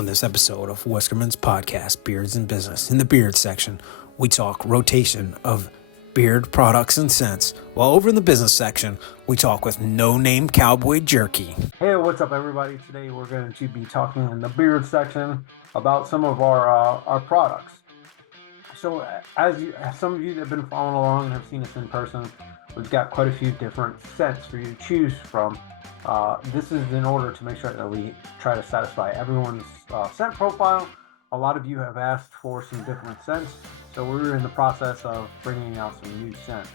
On this episode of Whiskermen's podcast, Beards and Business, in the beard section, we talk rotation of beard products and scents, while over in the business section, we talk with No-Name Cowboy Jerky. Hey, what's up, everybody? Today we're going to be talking in the beard section about some of our products. So, as some of you that have been following along and have seen us in person, we've got quite a few different scents for you to choose from. This is in order to make sure that we try to satisfy everyone's scent profile. A lot of you have asked for some different scents, so we're in the process of bringing out some new scents.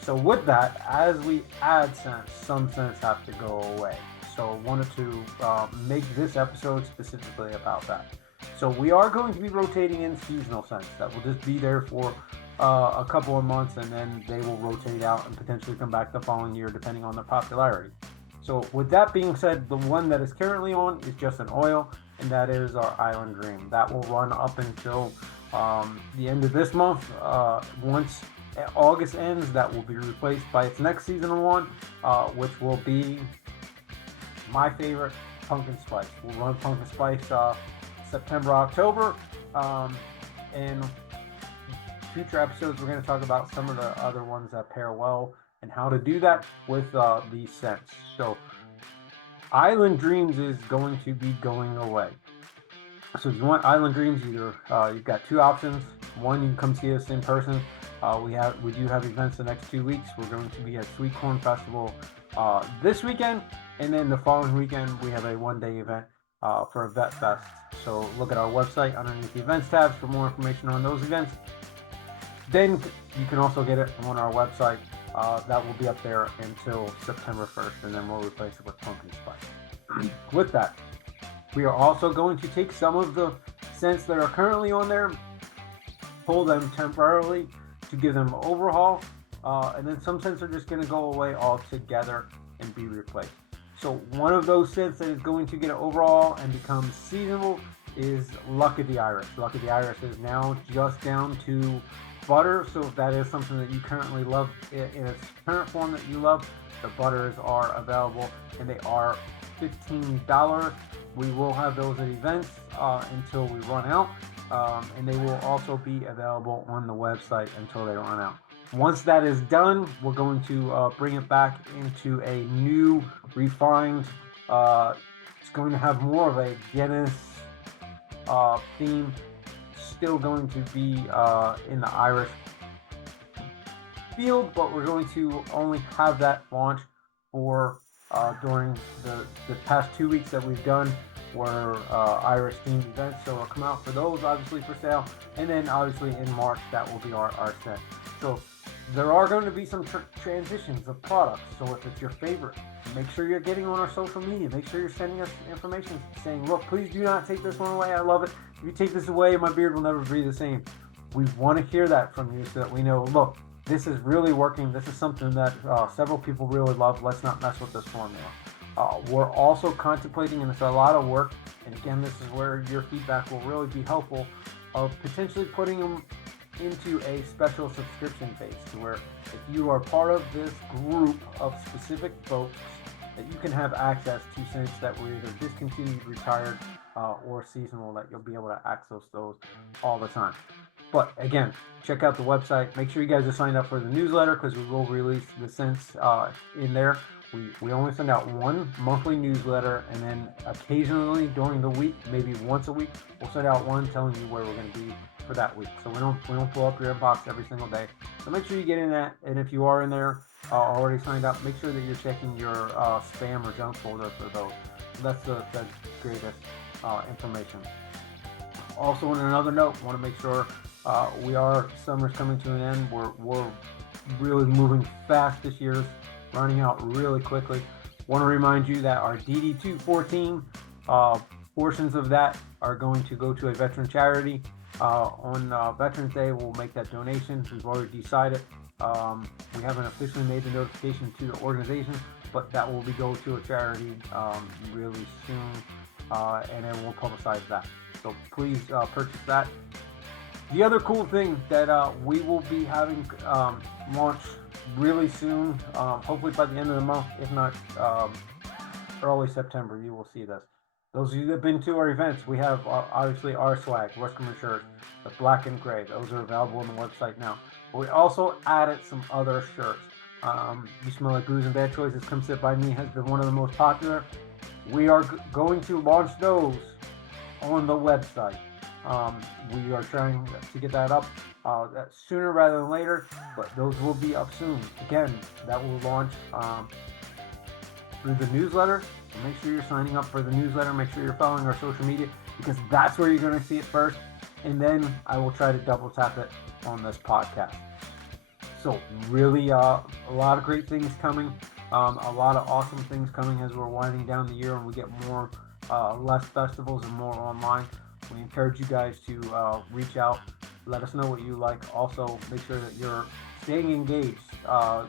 So with that, as we add scents, some scents have to go away. So I wanted to make this episode specifically about that. So we are going to be rotating in seasonal scents that will just be there for a couple of months, and then they will rotate out and potentially come back the following year depending on their popularity. So with that being said, the one that is currently on is just an oil, and that is our Island Dream. That will run up until the end of this month. Once August ends, that will be replaced by its next seasonal one, which will be my favorite, Pumpkin Spice. We'll run Pumpkin Spice September, October, and future episodes we're going to talk about some of the other ones that pair well and how to do that with these scents. So Island Dreams is going to be going away. So if you want Island Dreams, either you've got two options. One, you can come see us in person. We do have events the next 2 weeks. We're going to be at Sweet Corn Festival this weekend, and then the following weekend we have a one-day event for a Vet Fest. So look at our website underneath the events tabs for more information on those events. Then you can also get it on our website. That will be up there until September 1st, and then we'll replace it with Pumpkin Spice. With that, we are also going to take some of the scents that are currently on there, pull them temporarily to give them an overhaul, and then some scents are just going to go away altogether and be replaced. So one of those scents that is going to get an overhaul and become seasonal is Luck of the Iris. Luck of the Iris is now just down to butter, so if that is something that you currently love in its current form that you love, the butters are available and they are $15. We will have those at events until we run out, and they will also be available on the website until they run out. Once that is done, we're going to bring it back into a new refined, it's going to have more of a Guinness theme. Still going to be in the Irish field, but we're going to only have that launch for during the past 2 weeks that we've done were Irish themed events, so it'll come out for those obviously for sale, and then obviously in March that will be our set. So there are going to be some transitions of products, so if it's your favorite, make sure you're getting on our social media. Make sure you're sending us information saying, look, please do not take this one away. I love it. If you take this away, my beard will never be the same. We want to hear that from you so that we know, look, this is really working. This is something that several people really love. Let's not mess with this formula. We're also contemplating, and it's a lot of work, and again, this is where your feedback will really be helpful, of potentially putting them into a special subscription base to where if you are part of this group of specific folks, that you can have access to scents that were either discontinued, retired, or seasonal, that you'll be able to access those all the time. But again, check out the website. Make sure you guys are signed up for the newsletter, because we will release the scents in there. We only send out one monthly newsletter, and then occasionally during the week, maybe once a week, we'll send out one telling you where we're going to be for that week. So we don't pull up your inbox every single day. So make sure you get in that, and if you are in there already signed up, make sure that you're checking your spam or junk folder for those. So that's the greatest information. Also, on another note, want to make sure summer's coming to an end. We're really moving fast this year, running out really quickly. Want to remind you that our DD214 portions of that are going to go to a veteran charity. On Veterans Day, we'll make that donation. We've already decided. We haven't officially made the notification to the organization, but that will be go to a charity really soon, and then we'll publicize that. So please purchase that. The other cool thing that we will be having launch really soon, hopefully by the end of the month, if not early September, you will see this. Those of you that have been to our events, we have obviously our swag, Whiskermen shirts, the black and gray. Those are available on the website now. But we also added some other shirts. You Smell Like Booze and Bad Choices, Come Sit By Me has been one of the most popular. We are going to launch those on the website. We are trying to get that up sooner rather than later, but those will be up soon. Again, that will launch through the newsletter. So make sure you're signing up for the newsletter. Make sure you're following our social media because that's where you're going to see it first. And then I will try to double tap it on this podcast. So really a lot of great things coming. A lot of awesome things coming as we're winding down the year and we get more less festivals and more online. We encourage you guys to reach out, let us know what you like. Also, make sure that you're staying engaged.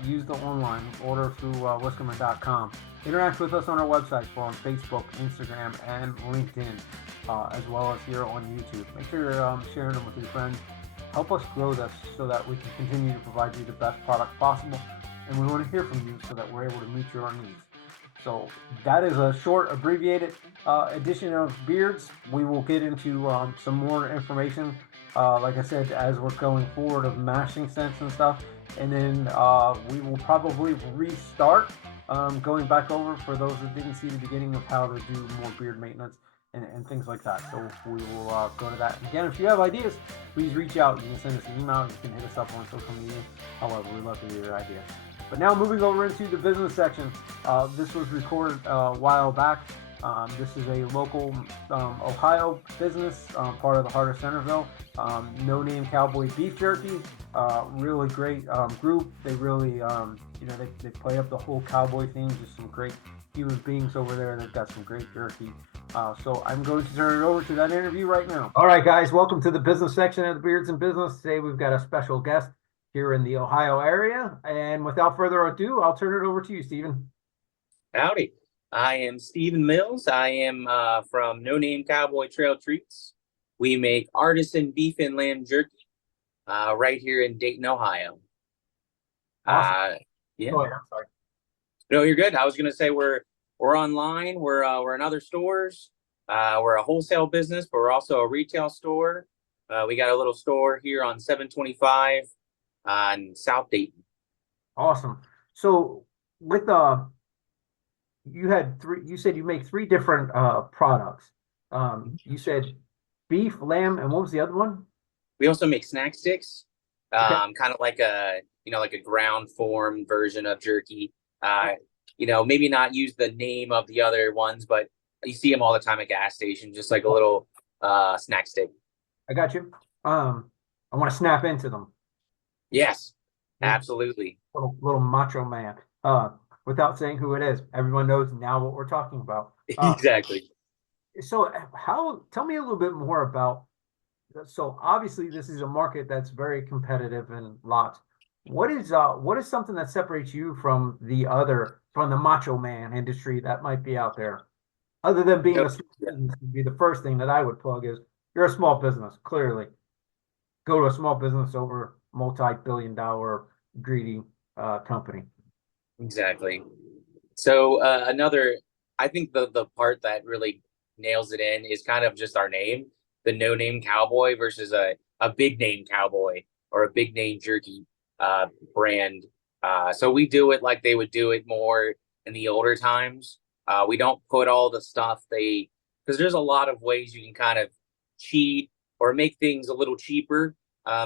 Use the online, order through Whiskermen.com. Interact with us on our website, on Facebook, Instagram, and LinkedIn, as well as here on YouTube. Make sure you're sharing them with your friends. Help us grow this so that we can continue to provide you the best product possible. And we want to hear from you so that we're able to meet your needs. So that is a short, abbreviated edition of Beards. We will get into some more information, like I said, as we're going forward of mashing scents and stuff. And then we will probably restart going back over for those that didn't see the beginning of how to do more beard maintenance and things like that. So we will go to that. Again, if you have ideas, please reach out. You can send us an email. You can hit us up on social media. However, we'd love to hear your ideas. But now moving over into the business section. This was recorded a while back. This is a local Ohio business, part of the heart of Centerville. No-Name Cowboy Beef Jerky. Really great group. They really, they play up the whole cowboy theme. Just some great human beings over there. They've got some great jerky. So I'm going to turn it over to that interview right now. All right, guys, welcome to the business section of the Beards and Business. Today we've got a special guest here in the Ohio area. And without further ado, I'll turn it over to you, Stephen. Howdy. I am Stephen Mills. I am from No-Name Cowboy Trail Treats. We make artisan beef and lamb jerky right here in Dayton, Ohio. Awesome. Yeah. Oh, yeah, I'm sorry. No, you're good. I was going to say we're online. We're in other stores. We're a wholesale business, but we're also a retail store. We got a little store here on 725 in South Dayton. Awesome. So with you said you make three different products. You said beef, lamb, and what was the other one? We also make snack sticks, Okay. kind of like a ground form version of jerky. Maybe not use the name of the other ones, but you see them all the time at gas stations, just like a little snack stick. I got you. I want to snap into them. Yes, absolutely. Little macho man. Without saying who it is, everyone knows now what we're talking about. Exactly. So tell me a little bit more about, so obviously this is a market that's very competitive and lots. What is something that separates you from the macho man industry that might be out there? Other than being a small business would be the first thing that I would plug is you're a small business, clearly. Go to a small business over multi-billion-dollar greedy company. Exactly. So I think the part that really nails it in is kind of just our name, the No-Name Cowboy versus a big name cowboy or a big name jerky brand. So we do it like they would do it more in the older times. We don't put all the stuff because there's a lot of ways you can kind of cheat or make things a little cheaper,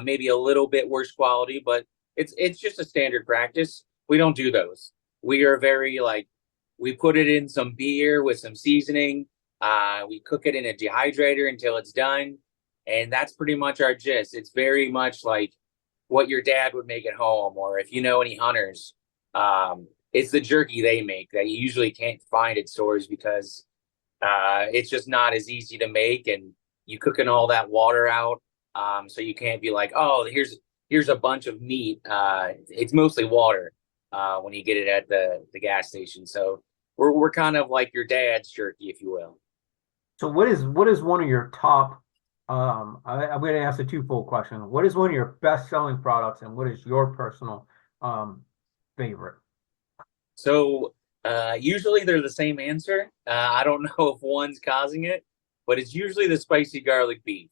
maybe a little bit worse quality, but it's just a standard practice. We don't do those. We are very we put it in some beer with some seasoning. We cook it in a dehydrator until it's done. And that's pretty much our gist. It's very much like what your dad would make at home, or if you know any hunters, it's the jerky they make that you usually can't find at stores because it's just not as easy to make, and you cooking all that water out. So you can't be like, oh, here's a bunch of meat. It's mostly water when you get it at the gas station. So we're kind of like your dad's jerky, if you will. So what is one of your top? I'm going to ask a twofold question. What is one of your best selling products, and what is your personal favorite? So usually they're the same answer. I don't know if one's causing it, but it's usually the spicy garlic beef.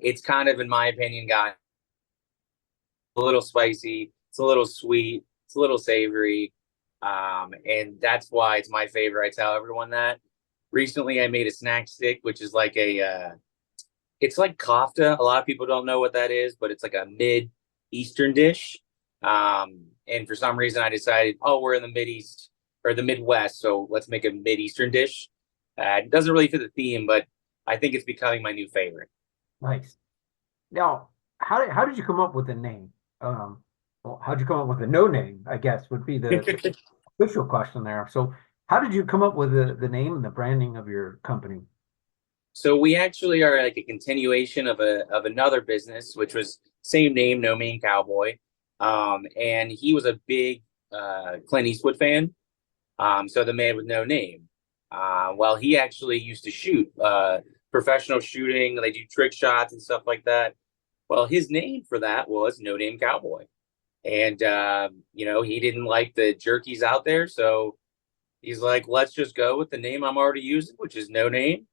It's kind of, in my opinion, got a little spicy. It's a little sweet. It's a little savory. And that's why it's my favorite. I tell everyone that. Recently, I made a snack stick, which is like it's like kofta. A lot of people don't know what that is, but it's like a mid-Eastern dish. And for some reason, I decided, oh, we're in the Mid-East or the Midwest, so let's make a Mid-Eastern dish. It doesn't really fit the theme, but I think it's becoming my new favorite. Nice. Now, how did you come up with the name? Well, how'd you come up with the no name? I guess would be the official question there. So, how did you come up with the name and the branding of your company? So we actually are like a continuation of another business, which was same name, No-Name Cowboy. And he was a big Clint Eastwood fan. So the man with no name. Well, he actually used to shoot professional shooting. They do trick shots and stuff like that. Well, his name for that was No-Name Cowboy. And he didn't like the jerkies out there, so he's like, let's just go with the name I'm already using, which is No-Name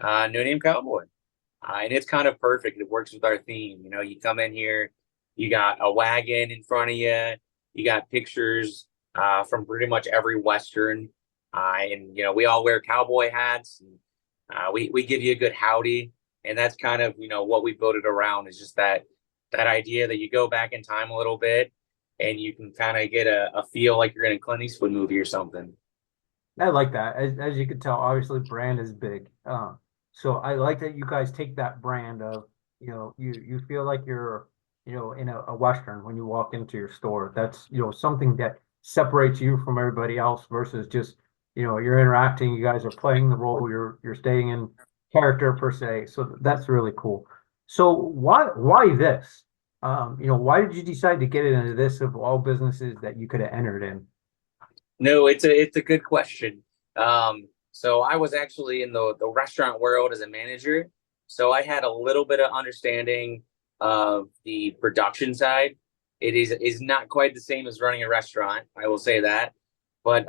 Cowboy. And it's kind of perfect. It works with our theme. You come in here, you got a wagon in front of you, you got pictures from pretty much every Western. And we all wear cowboy hats, and we give you a good howdy. And that's kind of, what we built it around, is just that idea that you go back in time a little bit and you can kind of get a feel like you're in a Clint Eastwood movie or something. I like that. As you can tell, obviously brand is big. So I like that you guys take that brand of, you feel like you're, in a Western when you walk into your store. That's, something that separates you from everybody else versus just, you're interacting, you guys are playing the role, you're staying in character per se. So that's really cool. So why this? Why did you decide to get into this of all businesses that you could have entered in? No, it's a good question. So I was actually in the restaurant world as a manager, so I had a little bit of understanding of the production side. It is not quite the same as running a restaurant, I will say that. But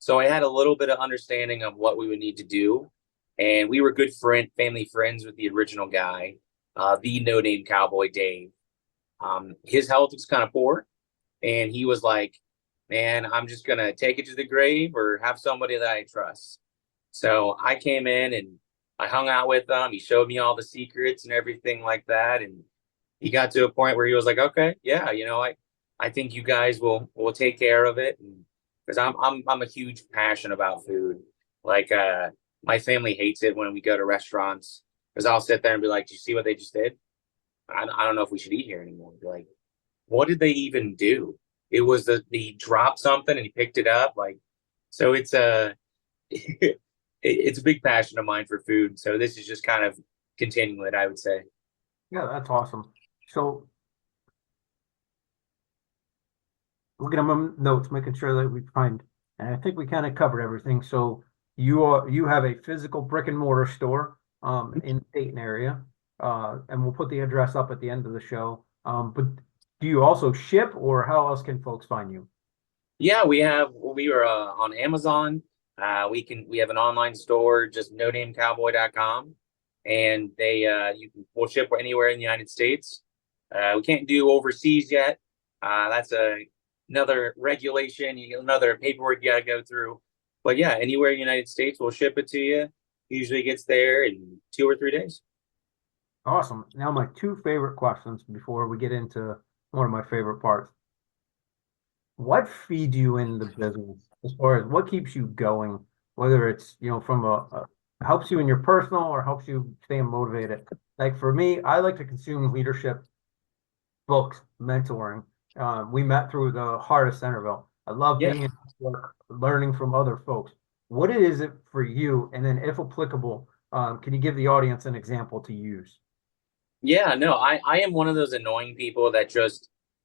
so I had a little bit of understanding of what we would need to do, and we were good family friends with the original guy, the No-Name Cowboy Dave. His health was kind of poor, and he was like, man, I'm just going to take it to the grave or have somebody that I trust. So I came in and I hung out with him. He showed me all the secrets and everything like that. And he got to a point where he was like, okay, yeah, I think you guys will take care of it. And because I'm a huge passion about food. Like, my family hates it when we go to restaurants, because I'll sit there and be like, do you see what they just did? I don't know if we should eat here anymore. Be like, what did they even do? It was he dropped something and he picked it up. Like, so it's it's a big passion of mine for food. So this is just kind of continuing it, I would say. Yeah, that's awesome. So looking at my notes, making sure that we find, and I think we kind of covered everything. So you have a physical brick and mortar store in Dayton area, and we'll put the address up at the end of the show. But do you also ship, or how else can folks find you? Yeah, we are on Amazon. We have an online store, just nonamecowboy.com, and we'll ship anywhere in the United States. We can't do overseas yet. That's another regulation, another paperwork you got to go through. But yeah, anywhere in the United States, we'll ship it to you. Usually gets there in 2 or 3 days. Awesome. Now my two favorite questions before we get into one of my favorite parts. What feeds you in the business as far as what keeps you going, whether it's, from helps you in your personal or helps you stay motivated? Like for me, I like to consume leadership books, mentoring. We met through the Heart of Centerville. I love Yeah. being in work, learning from other folks. What is it for you? And then if applicable, can you give the audience an example to use? Yeah, no, I am one of those annoying people that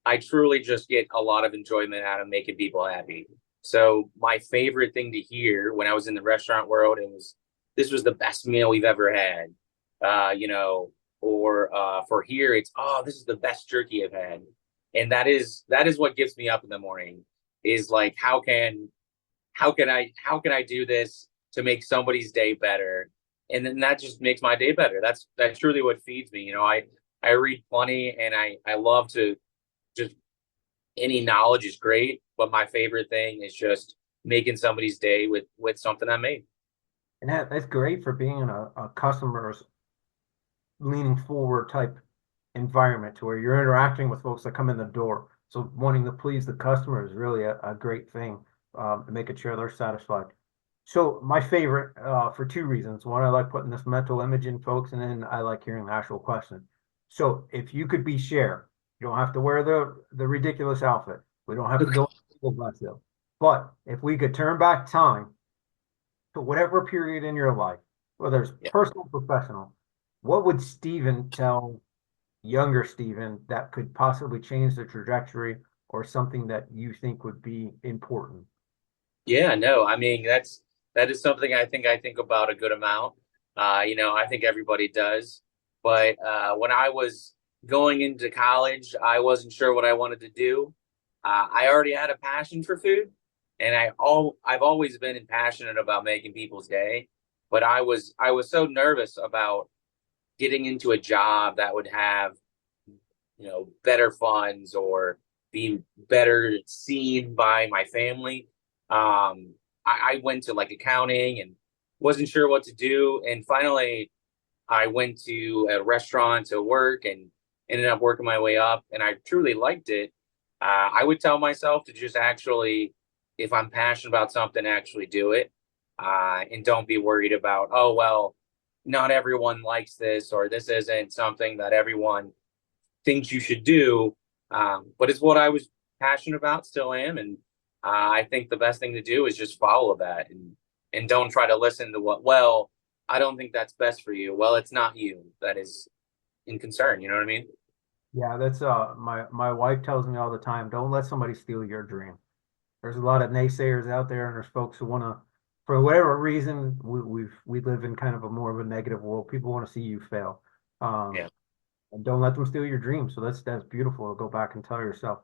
I truly just get a lot of enjoyment out of making people happy. So my favorite thing to hear when I was in the restaurant world, this was the best meal we've ever had. Or for here, it's, oh, this is the best jerky I've had. And that is what gets me up in the morning, is like, how can how can I do this to make somebody's day better? And then that just makes my day better. That's truly what feeds me. I read plenty, and I love to just, any knowledge is great, but my favorite thing is just making somebody's day with something I made. And that's great for being in a customer's leaning forward type environment to where you're interacting with folks that come in the door. So wanting to please the customer is really a great thing, making sure they're satisfied. So my favorite, for two reasons. One, I like putting this mental image in folks, and then I like hearing the actual question. So if you could be Cher, you don't have to wear the ridiculous outfit. We don't have to go to but if we could turn back time to whatever period in your life, whether it's Yeah. personal or professional, what would Steven tell younger Steven that could possibly change the trajectory or something that you think would be important? Yeah, no, I mean, that is something I think about a good amount. I think everybody does. But when I was going into college, I wasn't sure what I wanted to do. I already had a passion for food, and I've always been passionate about making people's day. But I was so nervous about getting into a job that would have, better funds or be better seen by my family. I went to like accounting and wasn't sure what to do. And finally, I went to a restaurant to work and ended up working my way up. And I truly liked it. I would tell myself to just actually, if I'm passionate about something, actually do it. And don't be worried about, oh, well, not everyone likes this, or this isn't something that everyone thinks you should do. But it's what I was passionate about, still am. And I think the best thing to do is just follow that, and don't try to listen to what, well, I don't think that's best for you. Well, it's not you that is in concern. You know what I mean? Yeah, that's my wife tells me all the time, don't let somebody steal your dream. There's a lot of naysayers out there, and there's folks who want to, for whatever reason, we live in kind of a more of a negative world. People want to see you fail. Yeah. And don't let them steal your dream. So that's beautiful to go back and tell yourself.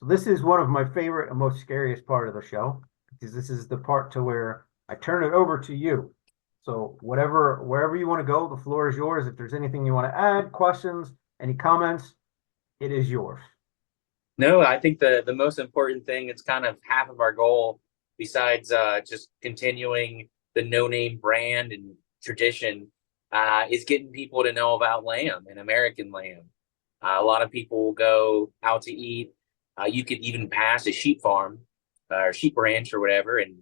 So this is one of my favorite and most scariest part of the show, because this is the part to where I turn it over to you. So wherever you want to go, the floor is yours. If there's anything you want to add, questions, any comments, it is yours. No, I think the most important thing, it's kind of half of our goal, besides just continuing the no-name brand and tradition, is getting people to know about lamb and American lamb. A lot of people will go out to eat. You could even pass a sheep farm or sheep ranch or whatever, and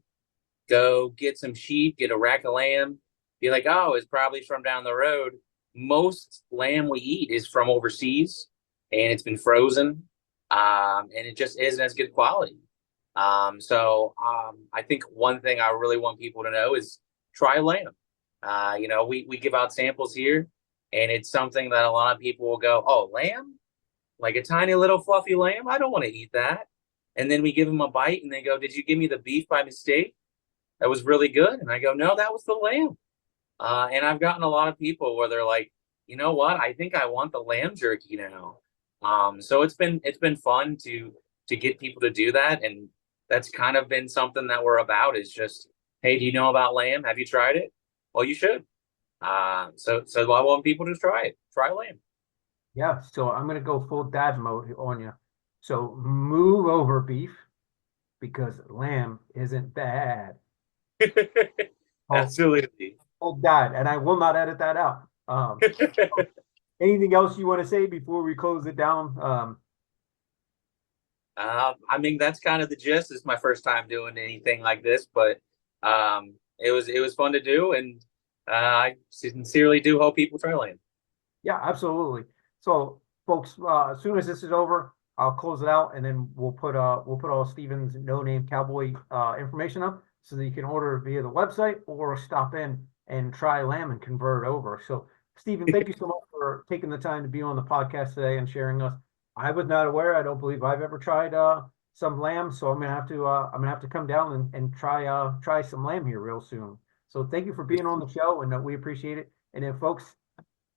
go get some sheep, get a rack of lamb, be like, oh, it's probably from down the road. Most lamb we eat is from overseas, and it's been frozen, and it just isn't as good quality. So I think one thing I really want people to know is try lamb. We give out samples here, and it's something that a lot of people will go, oh, lamb? Like a tiny little fluffy lamb? I don't want to eat that. And then we give them a bite, and they go, did you give me the beef by mistake? That was really good. And I go, no, that was the lamb. And I've gotten a lot of people where they're like, you know what? I think I want the lamb jerky now. So it's been fun to get people to do that. And that's kind of been something that we're about, is just, hey, do you know about lamb? Have you tried it? Well, you should. So I want people to try it. Try lamb. Yeah, so I'm gonna go full dad mode on you. So move over, beef, because lamb isn't bad. Absolutely. Full dad, and I will not edit that out. Anything else you want to say before we close it down? I mean, that's kind of the gist. It's my first time doing anything like this, but it was fun to do, and I sincerely do hope people try lamb. Yeah, absolutely. So, folks, as soon as this is over, I'll close it out, and then we'll put all Steven's No-Name Cowboy information up, so that you can order via the website or stop in and try lamb and convert over. So, Steven, thank you so much for taking the time to be on the podcast today and sharing us. I was not aware. I don't believe I've ever tried some lamb, so I'm gonna have to come down and try some lamb here real soon. So thank you for being on the show, and we appreciate it. And then, folks,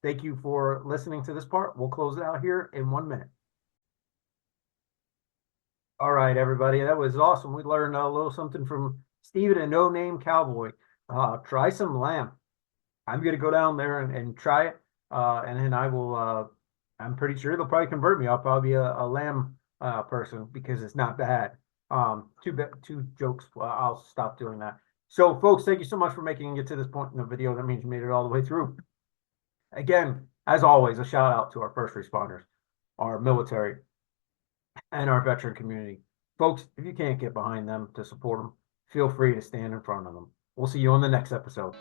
thank you for listening to this part. We'll close it out here in 1 minute. All right, everybody, that was awesome. We learned a little something from Steven and No-Name Cowboy, try some lamb. I'm gonna go down there and try it, and then I will. I'm pretty sure they'll probably convert me. I'll probably be a lamb person because it's not bad. Two jokes. I'll stop doing that. So, folks, thank you so much for making it to this point in the video. That means you made it all the way through. Again, as always, a shout out to our first responders, our military, and our veteran community. Folks, if you can't get behind them to support them, feel free to stand in front of them. We'll see you on the next episode.